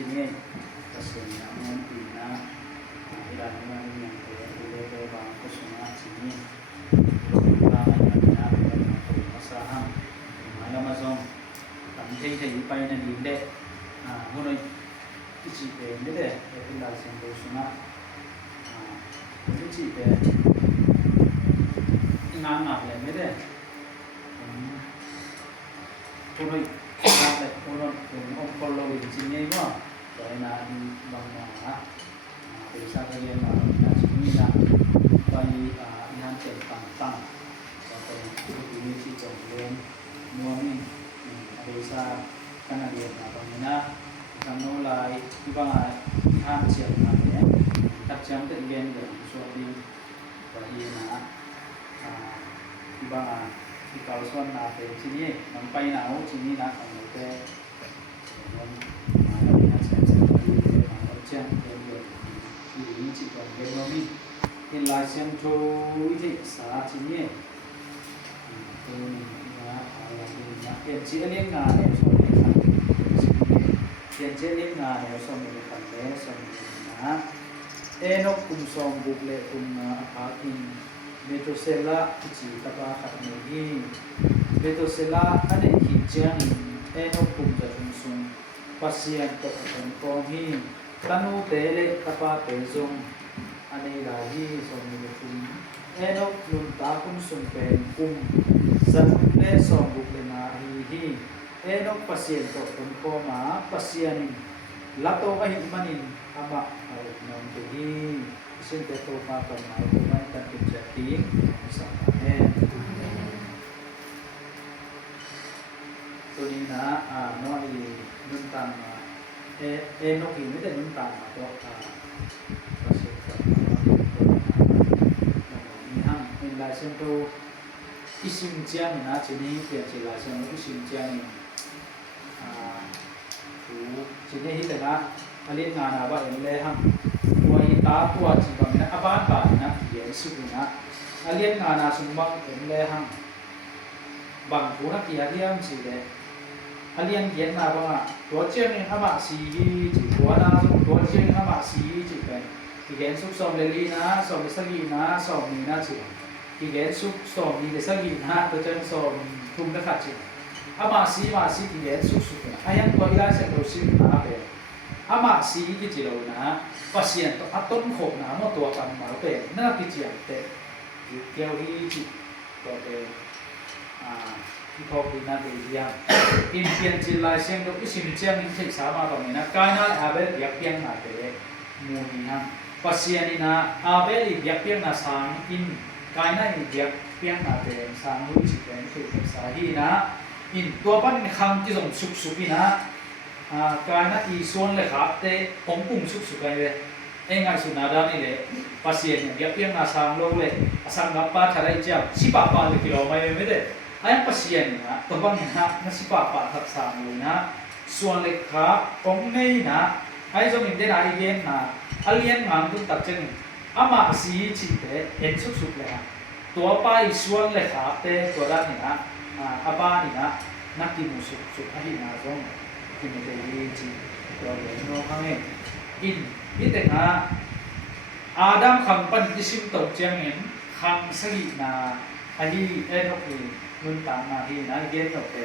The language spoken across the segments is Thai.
ที่นี่ก็ส่วนน้ำมันปีนะที่ร้านนี้มันยังเปิดดูแลบางก็ส่วนน้ำที่นี่บางอันนี้นะเป็นภาษาห้ามหมายเรามาส่งตั้งใจให้ไปในดินเด็ดคนนี้ที่จีเป็นเด็ดเป็นลายเส้นโบส่วนน้ำที่จีเป็นงานหนักเลยไม่ได้คนนี้งานเลยคนนั้นคนเราจริงๆเนี่ยว่าแต่ในบางอย่างเป็นสักเรียนมาชีวิตไปงานเจ็บต่างๆก็เป็นที่มีที่จงเรียนมัวนี่เป็นสักการเรียนมาตรงนี้นะทำโน้ตลายที่บางงานเจ็บมาเนี่ยตัดจำเป็นเรียนอย่างส่วนดีไปนะที่บางที่เขาสอนนาเป็นที่นี่มันไปหนาวที่นี่นะของเราแต่มันมาแล้วนะเช่นที่มาเราเช่นเรียนที่นี่ที่ตรงเรียนเรามีเห็นลายเส้นโทวิธีศาสตร์ที่นี่ตัวนี้นะอะไรนะเรียนที่เรียนงานเนี่ยสอนในขั้นเรียนที่เรียนงานเนี่ยสอนในขั้นเลยสอนนะนกกุมซองบุกเลกุมอาคินMetosela chi tapa khatnegi Metosela ane hi chang eno kum da sung pasian to kon ko hi tanu tele tapa pezong ane la hi som ni kum eno nun ta kum sung pen kum san le som buk le na hi eno pasian to kon ko ma pasian lato ka hi manin ama au non te hi sin te to pa pa mai ko mai tan ke jati sa he to ni na no ni nun tan no ki me te nun tan ma to pa se ka ni ham in la sen to isim jiang na chi ni pe chi la sen isim jiang ni tu chi ni hi le na alin nga na ba en le ham ta tua chi bang na aban ba na ye su na alien nga na sum bang en le hang bang pu na ki aliam chi le alien yen na ba to chen ni hama si chi to na to chen ni hama si chi pe ki gen su som le li na som le sa li na som ni na chi ki gen su som ni le sa li na to chen som tum na khat chi ama si ki gen su na ayan ko ila se lo si na pe ama si ki chi lo na pasien to aton kho na mo to kan ma pe na ki chi te ke hi chi to te ki tho ki na de ya in pian chi lai sen to isim chiang in thei sa ma to ni na kai na abel yak piang na te mu ni na pasien ni na abel yak piang na sang in kai na yak piang na te sang hu chi te thei sa hi na in to pan ni khang ki jong suk suk ni na kai na i son le kha te ong pung suk suk ai le engai su na da ni le pasien ya piang na sang lo le asang ga pa tharai cha si pa pa le kilo mai me de ai pasien na to bang na si pa pa thak sang lo na son le kha ong nei na ai jong in de na i gen na alien ngang tu tak chen ama si chi te en suk suk le to pa i son le kha te to da ni na apa ni na na ki mu suk suk ai na jong ki me de ji to le no khang in ite nga adam khang pan isim to chiang en khang sagi na ahi enok ni nun ta na hi na gen to te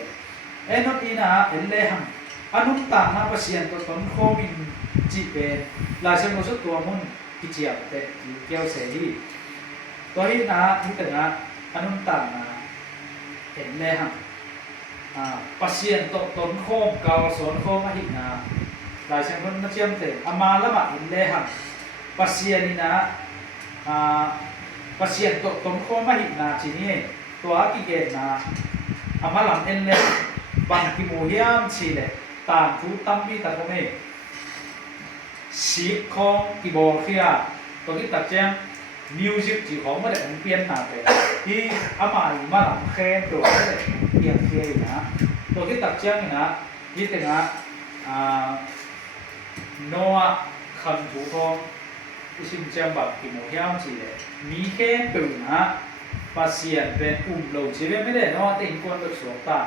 enok ina elle ham anum ta na pasien to ton khomin chi pe la sem mo so to mun ki chia te kyo se hi to hi na ite nga anum ta na elle ham pasien to ton khom ka son khom ahi na lai sen kon na chiam te amala ma in le ham pasien ni na pasien to tom kho ma hi na chi ni to a ki ge na amalam en le bang ki mo hiam chi le tam thu tam bi ta ko me si khong ki bo khia to ki ta chang music chi khong ma de ong pian na te hi ama ma lam khen to le pian khe na to ki ta chang ni na hi te na Noa khăn thủ con isim chiang bab ki mo hiam chi le mi khen tu na pasien pen lâu chỉ biết mấy để nó tình quân được số ta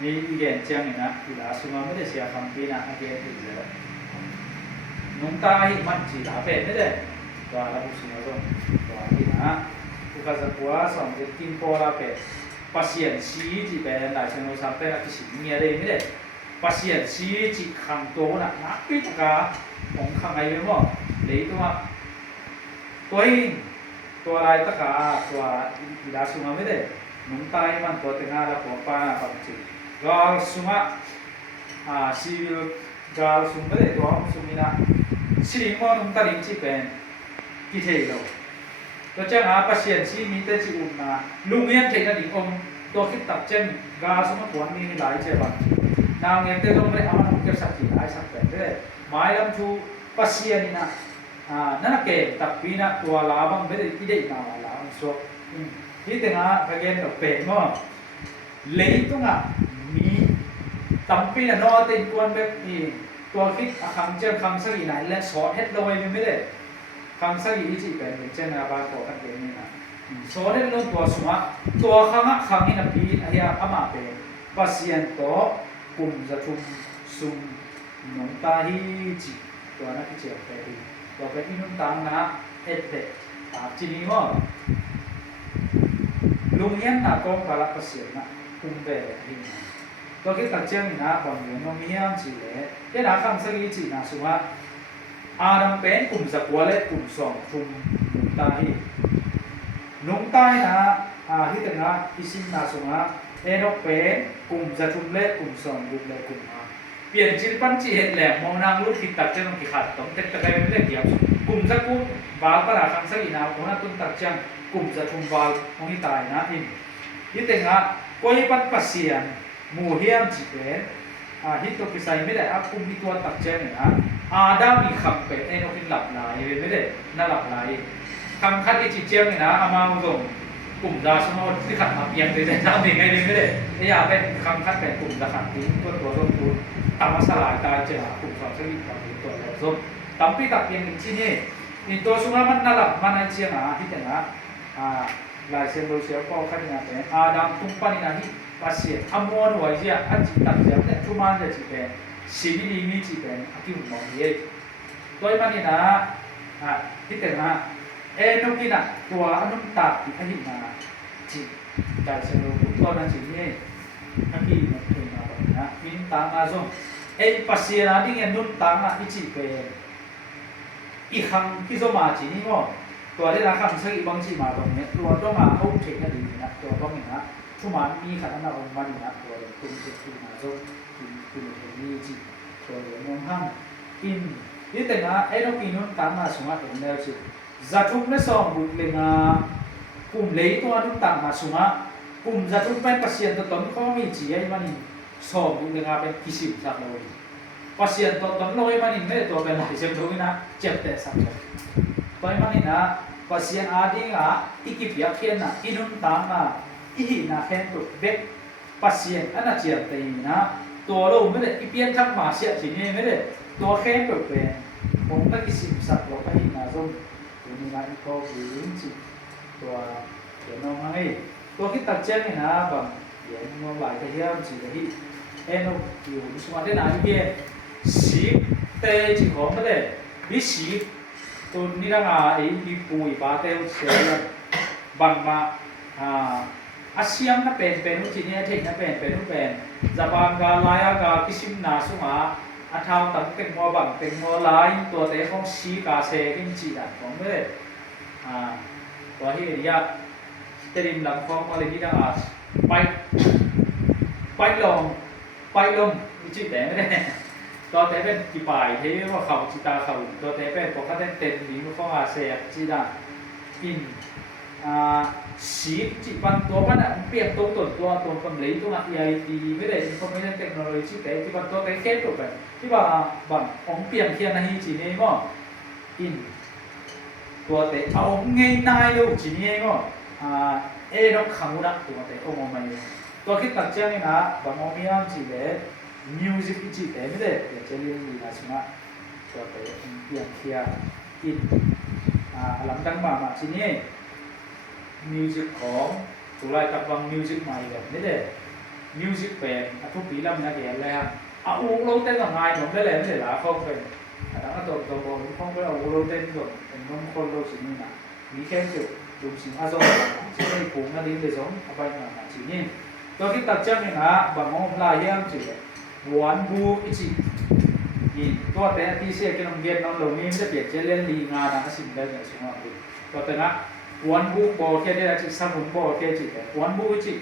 นี่อีเกนเจียงนี่นะอีลาสุมาไม่ได้เสียคำปีนะอีเกนอีเลยนุ่งตาหิมันจีลาเป็นไม่ได้ตัวเราสุมาต้องตัวนี้นะอุกาจะปัวสองจะกินพอลาเป็นpaciensi ji ben la chen lo sampai la kisi ni ada ni de paciensi ji khang to na na pi ka ong khang ai mo le to ma toi to lai ta ka to ila su ma me de nung tai man to te nga la po pa na pa chi ga su ma si ga su me de to su mi na si mo nung ta ling chi ben ki thei loตัวเจ้าอาปัสเซียนซีมีแต่จีอุ่นมาลุงเงี้ยเทนดิองตัวคิดตัดเช่นกาสมควรมีหลายเจ้าบ้านนางเงี้ยเตลงเลยเอามันเกี่ยวสักทีหลายสักแบบเลยหมายลำชูปัสเซียนนี่นะนั่นแหละเก่งตัดปีนะตัวลาบังไม่ได้ที่ได้นาวลาบังสวที่แต่งาพะเกนกับเป็นก็เลยตรงมีตั้มปีนะนอเต็นกวนแบบนี้ตัวคิดคำเจ้าคำสักอีไหนและสอนเฮ็ดลอยไม่ได้คำสักอีจีเป็นเช่นอาบาโตกันเองนี่นะสอนเฮ็ดลงตัวสมะตัวคำคำนี่นะปีอะไรอามาเป็นปัสยันโตกุมจะทุมซุมนงตาฮีจีตัวนั้นที่เจียวไปตัวเป็นอินุตังนะเอ็ดเตจีนีว่าลุงเฮียนนะกองกาลปัสยันนะกุมเบะที่นะตัวคิดตัดเจียงนี่นะบางอย่างน้องเฮียนจีเลยเดี๋ยวนะคำสักอีจีนะสมะอาดัมเป็นกลุ่มสักวัวเล็กกลุ่มสองชุมหนุ่มตาฮีหนุ่มตานะที่แต่งนะอิสินนาสงะเอนกเป็นกลุ่มจะชุมเล็กกลุ่มสองกลุ่มเล็กกลุ่มเปลี่ยนชิ้นปั้นจีเห็ดแหลมมองนางรู้คิดตัดเจ้าต้องคิดขัดต้องเต็มตะไคร้ไม่ได้เกี่ยวกลุ่มจะกุ่มบาลประหลาดคำสักอีนาคนนั้นต้นตัดเจ้ากลุ่มจะชุมบาลของที่ตายนะที่แต่งนะก็ยิ่งปั้นปัสเซียนหมู่เฮียมจีเป็นฮิตตัวพิสัยไม่ได้กลุ่มที่ตัวตัดเจ้าเนี่ยนะอาดามีคำเป็นเอ็นกินหลับไหลไม่ได้น่าหลับไหลคำคัดที่จีเจียงนี่นะอามาอุดมกลุ่มดาสมอที่ขัดมาเพียงแต่ทำเองไงไม่ได้นี่อยากเป็นคำคัดเป็นกลุ่มดาขัดทิ้งตัวร่มทุนตามสลายตาเจ้ากลุ่มสองชนิดกับตัวร่มตั้มปีตัดเพียงที่นี่นี่ตัวสุนัขมันน่าหลับมันนั่นเชียงที่แต่นะลายเส้นโดยเสียก็ขัดงานเป็นอาดามตุ้งปานินาที่ภาษีอมวนไว้เจ้าอันจิตตัดเจ้าเนี่ยทุมันจะจีเป็นชีวิตมีจีเป็นที่มองเห็นตัวมันนี่นะที่แต่นะนกกินตัวอนุตัดที่ให้มาจีแต่เสร็จแล้วตัวนั้นจีนี่อันที่มันเป็นอะไรนะมีต่างอาส่งภาษีนะที่เงินนุ่นต่างที่จีเป็นอีกครั้งที่สมาจีนี่ก็ตัวที่ราคามันใช้บางจีมาตรงนี้ตัวต้องมาเอาเทคนิคดีนะตัวต้องนี่นะทุกมันมีขนาดนั้นมันนี่นะตัวตุ้มเทคนิคมาส่งคุณมีจีตัวเดียวมองห้างอินนี่แต่นะนกกินนุ่นต่างมาสมัครเป็นแล้วสิจะทุกเมื่อสองบุตรเลยนะกลุ่มเลี้ยตัวนุ่นต่างมาสมัครกลุ่มจะทุกเป็นปัสเซียนตัวต้นเขามีจีไอ้มันนี่สองบุตรเลยนะเป็นกิสิบสักเลยปัสเซียนตัวต้นลอยมันนี่ไม่ได้ตัวเป็นหลายเซมตัวนี้นะเจ็บแต่สักเลยตัวมันนี่นะปัสเซียนอาดีอ่ะอีกกี่ปีนะอินุ่นต่างอ่ะอีน่ะแค่ตัวเบ็ดปัสเซียนอันนั้นเจ็บแต่นะตัวเราไม่ได้อีเปลี่ยนทั้งมาเสียทีนี้ไม่ได้ตัวแค่ตัวเป็นผมก็กิสิบสักเราไปนะส่งตัวนี้นะอีกข้อคือจิตัวเดี๋ยวน้องให้ตัวที่ตัดเจ้านี่นะบางเดี๋ยวน้องหลายกระเทียมจีที่นกอยู่สมัยได้นานเยี่ยสีเตจิของไม่ได้วิสีตัวนี้นะมีปุยปลาเตลเสียบางมาอาเซียนนั่นเป็นหุ่นจีนี่เทคนั่นเป็นหุ่นเป็นจะบางกาลายกาคิสิมนาสุมาอาทาวตั้งเป็นหัวบังเป็นหัวลายตัวเตะของสีกาเซกินจีดันของไม่ได้ตัวที่เรียกเตลิมหลังของอะไรที่ดังไปลมมีจีแต่ไม่ได้ตัวเตะเป็นกี่ป่ายที่ว่าเขาจีตาเขาตัวเตะเป็นปกติเต็มมีมันของอาเซียจีดันกินสีจีบันตัวมันเปลี่ยนตัวคนเลี้ยตัวใหญ่ดีไม่ได้เขาไม่ได้เทคโนโลยีแต่จีบันตัวเต็มแค่ตัวไปที่ว่าบังของเปลี่ยนเทียนในจีนี่ก็อินตัวเตะเอาง่ายๆเลยจีนี่ก็นกขังนะตัวเตะโอ้ไม่ตัวคิดตัดเจ้านี่นะบางมีอันจีเลยมิวสิกจีแต่ไม่ได้แต่เจริญดีนะใช่ไหมตัวเตะเปลี่ยนเทียนอินหลังจากมาจีนี่มิวสิกของตัวไรกับวางมิวสิกใหม่แบบนี้เด้ มิวสิกเป็นทุกปีแล้วมันจะเห็นเลยครับเอาเราเต้นกับงานหนุ่มได้เลยไม่ได้หรอเขาเป็นแต่ถ้าตัวบอลเขาก็เอาเราเต้นกับเป็นน้องคนเราสิ่งนี้นะมีแค่จุดดูสิ่งอาศัยที่ไม่คุ้มนั่นเองเลยสองเอาไปมาสิ่งนี้ตัวที่ตัดจังเนี่ยนะบางองค์ลายยังจุดวันบูอีจิอีตัวแต่ที่เสียกินน้ำเย็นน้องเราไม่จะเปลี่ยนเจริญลีงานนะสิ่งใดอย่างสิ่งนั้นตัวแต่นะวันบูบอลแค่ได้จิตสมุนบอลแค่จิตวันบูอีจิ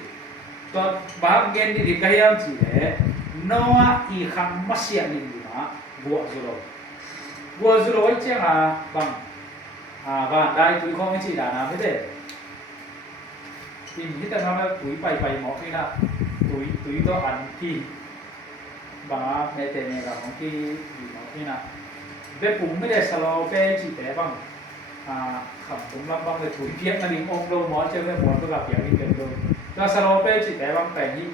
ตัวบางเงินที่ดีกันยังจิตนัวอีคำมาเสียนิดหนึ่งนะบัวจุโร่เจ้าบางบ้านได้ตุยของไม่จิตนะไม่ได้ทีนี้แต่เราตุยไปหมอที่นะตุยตัวอันที่บางในเตเนี่ยกับของที่อยู่หมอที่นะเว็บปุ่มไม่ได้สโลเปจิตแต่บางคำผมรับบางเลยตุยเพียงนั่นเององค์โลหมอเจ้าเว็บหมอตัวกับอย่างนี้เกิดเลยก็สโลเปจิตแต่บางแต่นี้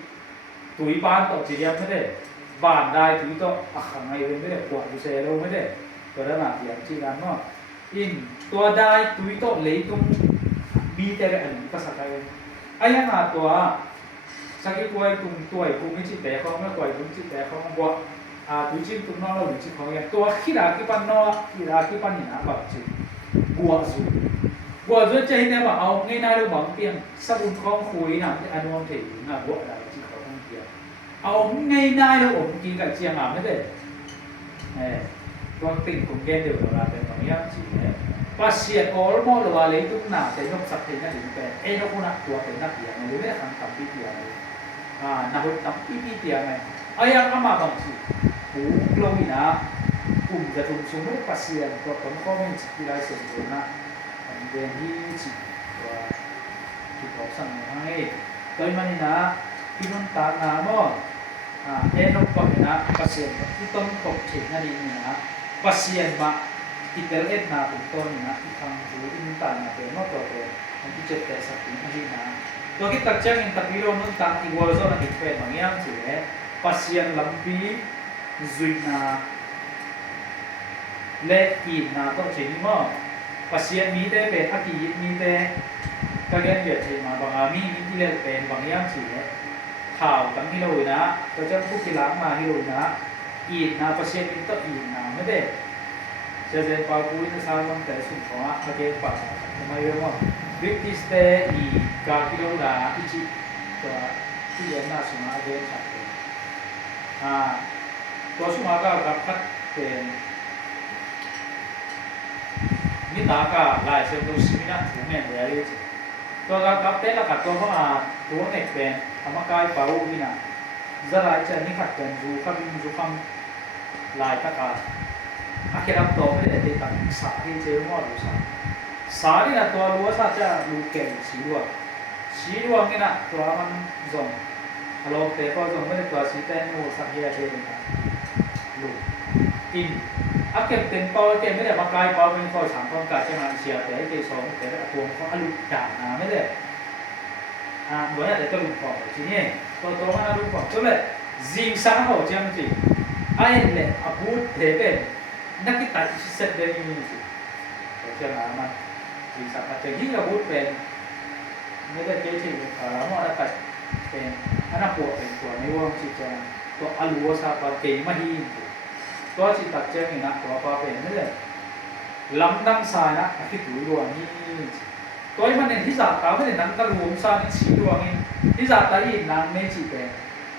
ตุยบ้านต่อจีเรียไม่ได้บ้านได้ตุยต่อขังไงไม่ได้ปวดดูเซโลไม่ได้ตัวนั้นอย่างจีรันเนาะอินตัวได้ตุยต่อเลยตรงมีแต่อันนี้ภาษาไทยไอ้ยังตัวสักกี่ตัวตุ่มตัวกูไม่จิตแต่เขาไม่ตัวตุ่มจิตแต่เขาบอกตุยจิ้มตุ่มนอเราหรือจิตเขาอย่างตัวขี้ราขี้ปันนอขี้ราขี้ปันนี่นะแบบจิบัวจุจะเห็นได้ว่าเอาง่ายๆเราบอกเพียงสมุนคล้องคุยนะที่อนุมถึงนะบัวอะไรจิตเขาต้องเพียงเอาง่ายๆเราผมกินกับเจียงไม่ได้ตัวติ่งกลุ่มเกณฑ์เดียวกับเราเป็นแบบนี้จริงเนี่ยpasien olmo lo wale itu na te nok sakena di pe no kuna tua pe na pia ne le kan tampi pia ne na ho tampi pia ne aya ama bang si lo ina da tum sumu pasien to kon si la se na an de ni si wa ki ko sang hai toi mani na pinun ta na mo no pa na pasien ki tom ko che na ni na pasien ba Itelet na punton na ikang intan na pero to ang budget sa pinili na to kita check in tapiro nun tang iwazo na ikpe mangyang sile pasien lampi zui na le in na to chini mo pasien mi te pe aki mi te kagen ye che ma bangami mi le pe mangyang sile khao tang hilo na to cha ku kilang ma hilo na in na pasien ito in na me deจะเป็นปาปูนสร้างมันแต่สุดของอาเกปัดทำไมเรียกว่าวิกฤตอีกากิโลดาอิจิตัวที่เรียนน่าสมาอาเกปัดตัวสมาก็กับพัดเป็นมิตากาลายเส้นตัวสิมินะถึงแม่เดียร์ตัวกับเต้ละกับตัวเขาตัวเน็กเป็นธรรมกายปาวูมินะจะลายจะนี่ขัดเป็นรูคำลายตะการakhirnya toไม่ได้ตัดสาที่เจอหม้อดูสานี่นะตัวรัวซาจะรูเก่งสีรัวนี่นะตัวมันส่งฮัลโหลเตะก็ส่งไม่ได้ตัวสีแตงโมสักเฮียเองนะรูอินเก็บเต็มเป้าเก็บไม่ได้มากายเป้าเป็นข้อสามข้อการใช้งานเชียร์แต่เกสองแต่ตัวเขาลุกด่าไม่ได้เหมือนอะไรก็ลุกก่อนทีนี้ตัวมันลุกก่อนก็เลยจิงสังเขาเจ้าจริงไอ้เนี่ยพูดเทเป็นนักกีฬาที่เสร็จได้ยังไงสิเจ้าหน้ามันสิ่งสำคัญแต่ยิ่งเราพูดเป็นไม่ได้เกี่ยวกับเราว่าอะไรเป็นอันนั้นปวดเป็นตัวในวงจิตใจตัวอลูซาปาเก่งมาหินตัวจิตตัดเจ้านี่นะตัวปาเป็นนั่นแหละลำดังสายนะที่ถือดวงนี่ตัวมันเนี่ยที่สัตว์ตาไม่ได้นั้นตะลุมซาที่สีดวงนี่ที่สัตว์ตาอีนางไม่จิตเป็น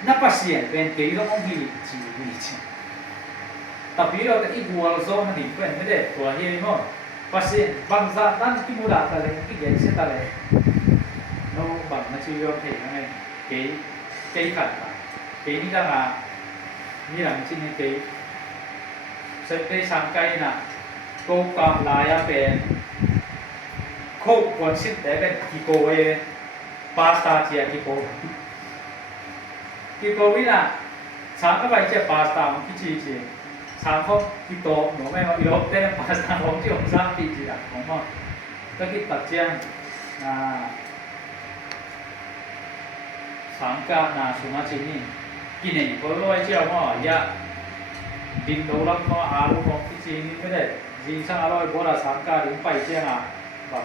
นับปัสเซียนเป็นเกี่ยวกับวิจิtapi lo tadi bual zona ni pen mede to hi no pasien bangsa dan ki mula ta le ki ge se ta le no bang na chi yo thei na ke khat ta ke ni da nga ni lang chi ni ke se pe sang kai na ko ka la ya pen ko kwon sit de ben ki ko we pasta chia ki ko wi na sang ka bai che pasta ma ki chi chi sáng không thì tổ nó mới nói yếu tên là pas sáng không chỉ ông sang thì chỉ là không thôi các cái tập trang sáng cả là số mà chỉ ní cái này có lối chiều mà ya din đầu lắm mà alo không thì chỉ ní cái này gì sang alo có là sáng cả đến bảy chiều và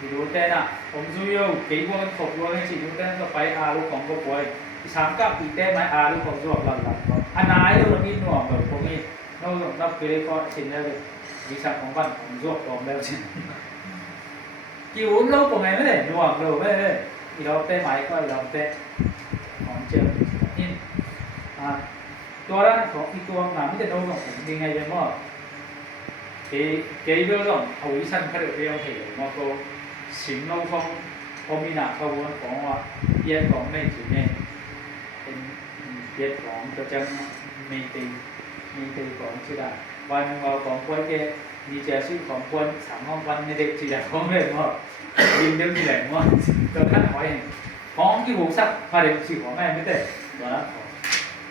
thì đối tên ông duy yêu cái quân phục luôn chỉ đối tên là phải alo không có quay 3กับปีแต่ไม้อาหรือของจวบหลังอันนายเรามีหน่วงแบบพวกนี้เราเกเรก็สินแล้ววิชาของบ้านของจวบของแล้วสิกิวเราปงไงไม่ได้หน่วงเราไม่ได้อีเราแต่ไม้ก็เราแต่ของเจ้านี่ตัวนั้นของอีตัวหนาไม่ได้โดนของผมยังไงยังว่าเกย์เรื่องเอาวิชันเขาเรียกเหตุมาโกสิงเราของพอมีหนักเขาของว่าเยี่ยของไม่ถึงเนี่ยเป็นเยี่ยของก็จะมีตีของชื่อได้วันเราของควายเกมีเจ้าชื่อของควาย3 ห้องวันในเด็กจีนของเล่นว่ายิงเด็กจีนว่าตัวท่านหอยของที่หูสักพาเด็กชื่อของแม่ไม่ได้ตัวนั้น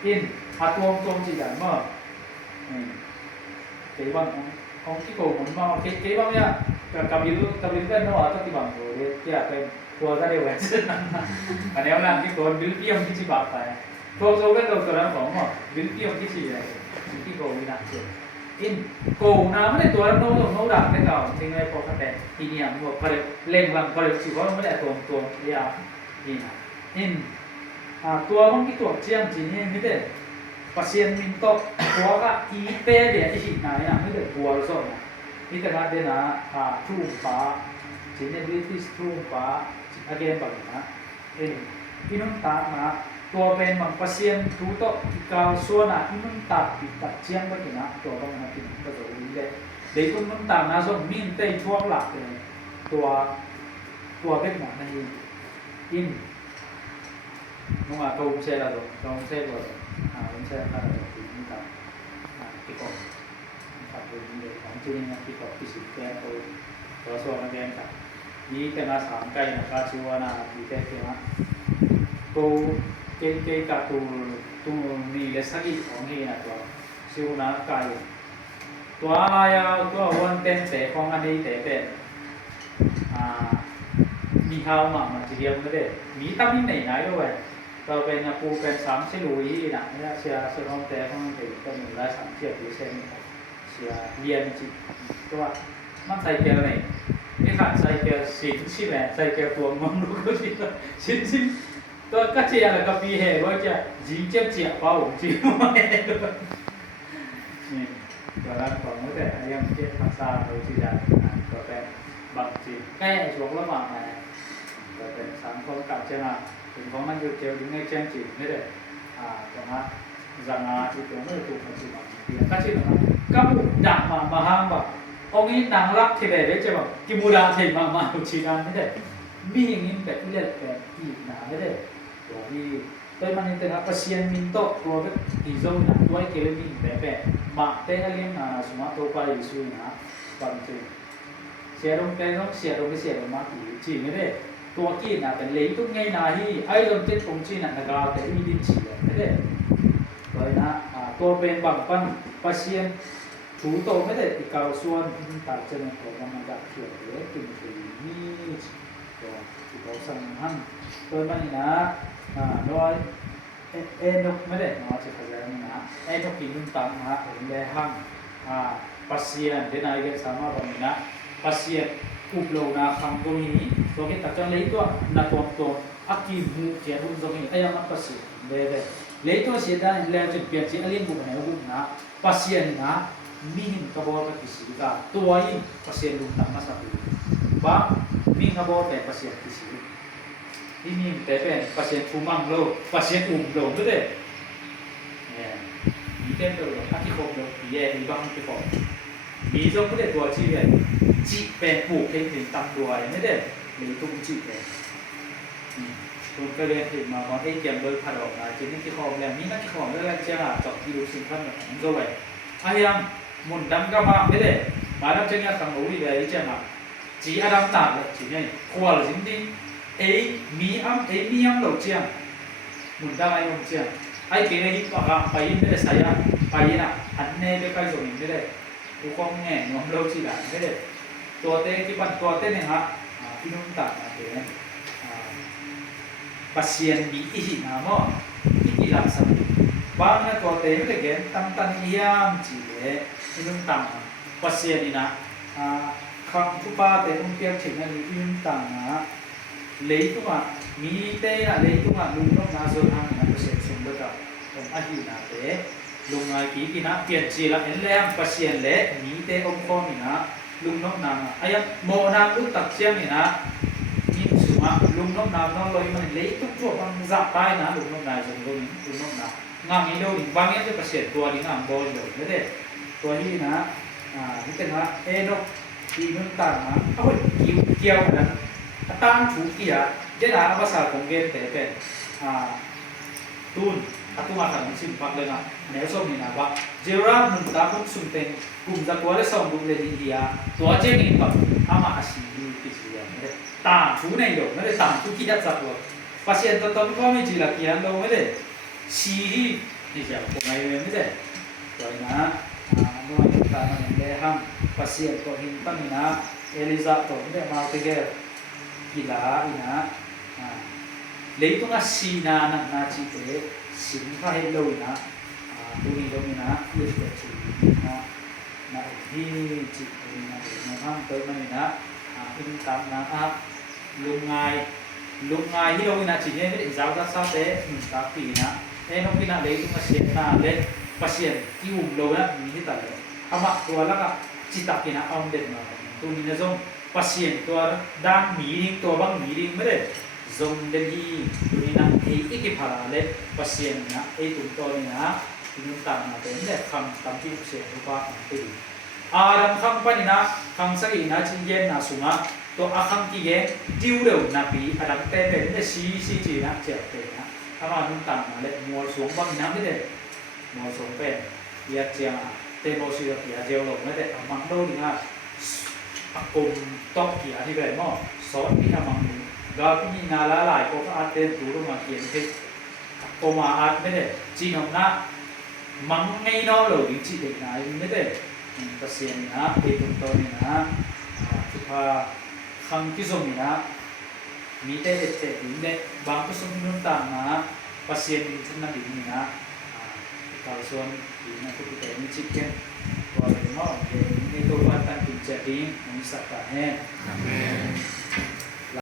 อินอาตัวจีนว่าเกี่ยวกับของที่โกงมาเกี่ยวกับเนี่ยกับวิลเป็นเนาะที่บางโหที่เป็นตัวได้เว้ยอันนี้เราที่โกนวิลเปียมที่บาปไปตัวเป็นตัวนั้นของวิลเปียมที่อะไรที่โกวินาทีอินโกน้ำไม่ได้ตัวนั้นโน้ดักได้เก่ายังไงพอแต่ทีนี้มันบอกเล่งลังก็เลยสิว่าไม่ได้ตัวเดียวนี่นะอินตัวของที่ตัวเจียมจีนี่ไม่ได้pasien minto kuaga ipe dia isi na ya me de kual so na ita ga de na trumpa jine british trumpa again ba na inun ta na to pen mang pasien tu to ikal so na inun ta ta chiang ba na to ba na tin ba do le de kun nun ta na so min te chuak la de tua bet na ni in no a to se la do se loผมใช้ค่าระบบนี้กับที่กองกับตัวนี้ของจริงนะที่กองที่สิบแก้ตัวส่วนแรงกับนี้เป็นอาสามไก่นะครับชื่อว่านาที่แก้เกี่ยวกับตัวเกี่ยวกับตัวนี้เลสกี้ของนี่นะตัวชื่อว่าไก่ตัวอะไรตัววันเต็มแต่ของอันนี้แต่เป็นมีข้าวมาจีเดียมไม่ได้มีตั้งที่ไหนไหนด้วยเราเป็นปูเป็น3สิลุยนะเนี่ยเสียห้องแต่ห้องเด็กก็มีหลาย3เทียบอยู่เช่นเสียเรียนจิตตัวมันใส่เกียร์อะไรนี่ค่ะใส่เกียร์สินใช่ไหมใส่เกียร์ตัวมันรู้ก็สินตัวก็เจียแล้วก็ปีเหตุว่าจะจีเจ็บเจียเป้าจีไม่นี่ตัวนั้นของเมื่อแต่ยังเจ็บภาษาเราจีได้ก็เป็นบางจีแค่ช่วงระหว่างไหนก็เป็นสังคมกับเจ้าถึงของมันอยู่เกี่ยวกับในเชิงจิตนี่แหละจังหวะจังหวะที่ตรงนี้ถูกมันสิบปีก็ใช่ไหมก็มุดดักมาห้ามแบบองค์นี้นางรักที่แบบได้จะแบบกิมูดาที่มาถูกชีดานนี่แหละมีอย่างนี้แบบเลือดแบบอีกหนานี่แหละตัวที่ตัวมันนี่แต่ละpasien minto ตัวแบบที่โซนตัวเกี่ยวกับมีแบบมาแต่ละเรื่องสมมติตัวไปอยู่นะบางทีเสียลงไปต้องเสียลงไปเสียลงมาจริงไม่ได้ตัวกี้นะเป็นเลยตุ้งไงนาฮีไอ้ลมเจ็ดองจีน่ะนกาแต่มีดินฉีดไม่ได้เลยนะตัวเป็นบางปันปัสเซียนถูโตไม่ได้ติดกาวส่วนตัดเจนของมันจะเขียวเลยกินคือนี่ตัวที่เขาสั่งหั่นตัวมันนี่นะน้อยนกไม่ได้น้อยจะขยายมันนะนกกินนุ่มตังนะเห็นเลยหั่นปัสเซียนเดนายก็สามารถแบบนี้นะปัสเซียนอุปโลกนาคังตรงนี้ตัวที่ตัดจนเลยตัวนักตัวอักกี้มูเจ้าบุญตรงนี้ไอ้ยังมันปัสเซียนเลยตัวเสียดายแล้วจะเปลี่ยนเสียอะไรบุญไหนบุญนะปัสเซียนนะมีหินกระบอกกับกิสิกาตัวนี้ปัสเซียนลุงตั้งมาสักปีบ้ามีกระบอกแต่ปัสเซียนกิสิที่มีแต่เป็นปัสเซียนฟูมังโลปัสเซียนอุ่มโลไม่ได้เนี่ยมีเต็มตัวอักกี้คงโลแย่มีบ้างที่บอกมีจงไม่ได้ตัวที่เป็นจีเป็นปลูกให้ถึงตั้งตัวไม่ได้หรือตุ้งจีเป็นตุ้งก็เรียนถึงมาว่าให้เกี่ยมโดยผ่านออกมาจีนี่ที่ของแล้วมีนักที่ของแล้วเจ้าจบที่รู้สิ่งขั้นของโซ่ไว้อายังมุนดังก็มาไม่ได้มาแล้วเจ้าเนี่ยทำรู้ดีเลยเจ้ามาจีอาดัมตัดเลยจีเนี่ยขวานจริงๆมีอัมหลุดเจ้ามุนดังไอ้หลุดเจ้าไอ้เกี่ยนี่ก็ไปไม่ได้ใส่ไปนะอันนี้ไม่ใกล้ส่วนนี้ไม่ได้ทุกคนแง่งอมเราจีได้ไม่ได้ตัวเต้ที่บันตัวเต้เนี่ยฮะที่นุ่มตัดนะเดี๋ยวpasien di isi nama ini laksana bangnaตัวเต้ไม่ได้เกินตั้งยามจีเลยที่นุ่มตัดpasienนี่นะคำทุบป้าเต้ต้องเปลี่ยนถึงอะไรที่นุ่มตัดนะเลยตัว มีเตนะเลยตุงะลุงนกนาส่วนหังนะเปอร์เซ็นต์สมบูรณ์ผมอธินาเตลุงไงกีกินะเปลี่ยนจีละเอ็นแรงเปอร์เซ็นต์เละมีเตอมคอมีนะลุงนกนาอายังโมนาอุตักเชียงนี่นะนี่สุมาลุงนกนาน้องลอยมันเลยทุกชั่วมันจับไปนะลุงนกนาส่วนลุงนกนางามีโดนบางอย่างจะเปอร์เซ็นต์ตัวนี้งามบอลเลยไม่ได้ตัวนี้นะนี่เป็นว่าเอนกที่มันต่างนะเอาไว้เกี่ยวกันนั้นตั้งถูกเกี่ยเดี๋ยวนะภาษาของเกณฑ์แต่เป็นตูนอัตุมาขันสิมพักเลยนะแนวส้มนี่นะว่าเจรามุนตาคุสุนเต็งกลุ่มจากตัวเลสองดูเลยดีอ่ะตัวเจนี่แบบอามาอาชีพที่สุดเลยไม่ได้ต่างถูในโลกไม่ได้ต่างถูกกี่จัดตัวภาษาตัวต้นก็ไม่จีละกี่อันโลไม่ได้ชีที่จะผมไม่ได้ตัวนี้นะโน้ตต่างๆนั่นเลยห้ามภาษาตัวหินตั้งนี่นะเอลิซาตัวไม่ได้มาติเกอร์กีฬาอีนะเลยตัวนั้นสีนานาจิเตสินค้าเฮลโลอีนะตัวนี้ตัวนี้นะเลือดเดือดสีนะนะที่จิตนี่นะนะห้ามตัวมันนี่นะอินตามนะลุงไงที่เราอินะจิตเนี่ยไม่ได้จ้าวจ้าสาวเตอินตามปีนะนกกินะเลยตัวนั้นเสียนะเลยภาษาที่อุ้มโลนะมีที่ตาเลยอามาตัวละก็จิตตากินะเอาเด็ดมาตัวนี้นะจงภาษาตัวด้านมีดิ้งตัวบางมีดิ้งไม่ได้จงเดลีตัวนี้นะอีกพาราเลภาษานะตุนตัวนี้นะตุนตามนะเป็นเด็กคำที่เสียรูปะตีอารมณ์คำปนินะคำสักอีนะจิเย็นนะสุมาตัวอาคำที่เย็นดิวเร็วนะปีอารมณ์เตะเป็นเด็กซีจีนะเจ็บเป็นนะถ้ามาตุนตามนะเลยมัวสวงบางนะไม่ได้มัวสวงเป็นเยอะจังเตโมซิโอเกียเจลลงไม่ได้มังโดนี่นะกลุ่มต้องเกียที่เป็นหม้อสอนที่ทำมังกาพี่นาลาหลายก็อาจเป็นตัวมาเขียนที่โอมาอาจไม่ได้จีนองนะมังไม่นอเลยจีเด็กนายไม่ได้ภาษานี่นะเป็นตัวนี้นะที่พาคำที่ส่งนี่นะมีแต่เด็กๆนี่บางก็ส่งนุ่นต่างนะภาษานี่ฉันนั่นดีนี่นะตอนส่วนดีนะทุกคนมีจิตเก่งตัวเป็นหม้อเก่งในตัววันตั้งจิตใจดีมีสักการะ